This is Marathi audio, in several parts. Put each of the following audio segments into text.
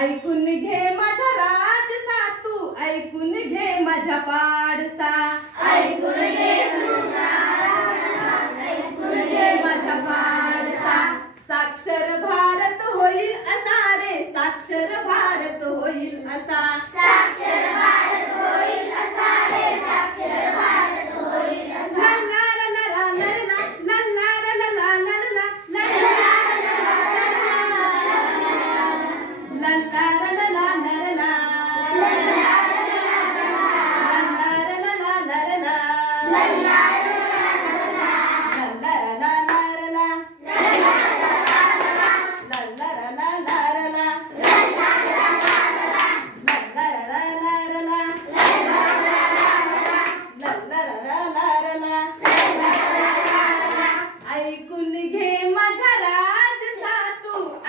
ऐकून घे माझ्या राजसा तू ऐकून घे माझ्या पाडसा. ऐकून घे माझ्या पाडसा. साक्षर भारत होईल असा रे साक्षर भारत होईल असा.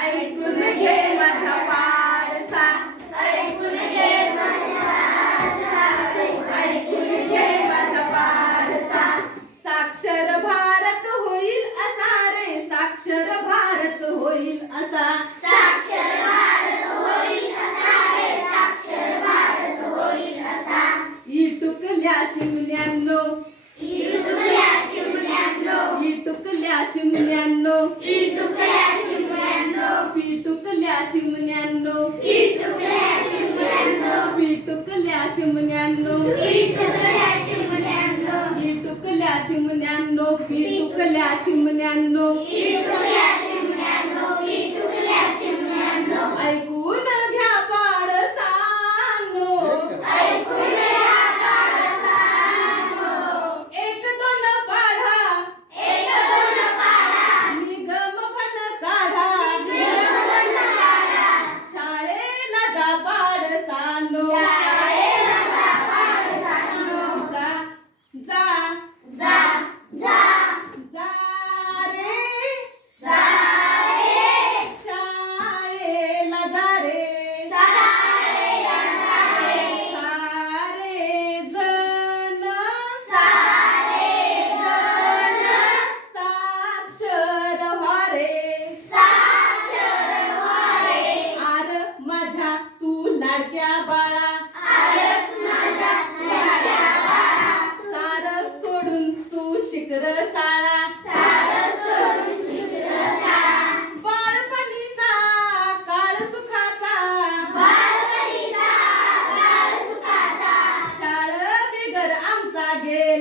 ऐकून घे माझ्या पाडसा ऐकून घे ऐकून घे माझा साक्षर भारत होईल असा रे. साक्षर भारत होईल असा. साक्षर भारत होईल असा रे. साक्षर भारत होईल असा. इटुकल्या चिमण्यांनो. चिमण्यांनो. चिमण्यांनो. चिमण्यांनो. टिटुकल्या चिमण्यांनो. टिटुकल्या चिमण्यांनो. टिटुकल्या चिमण्यांनो.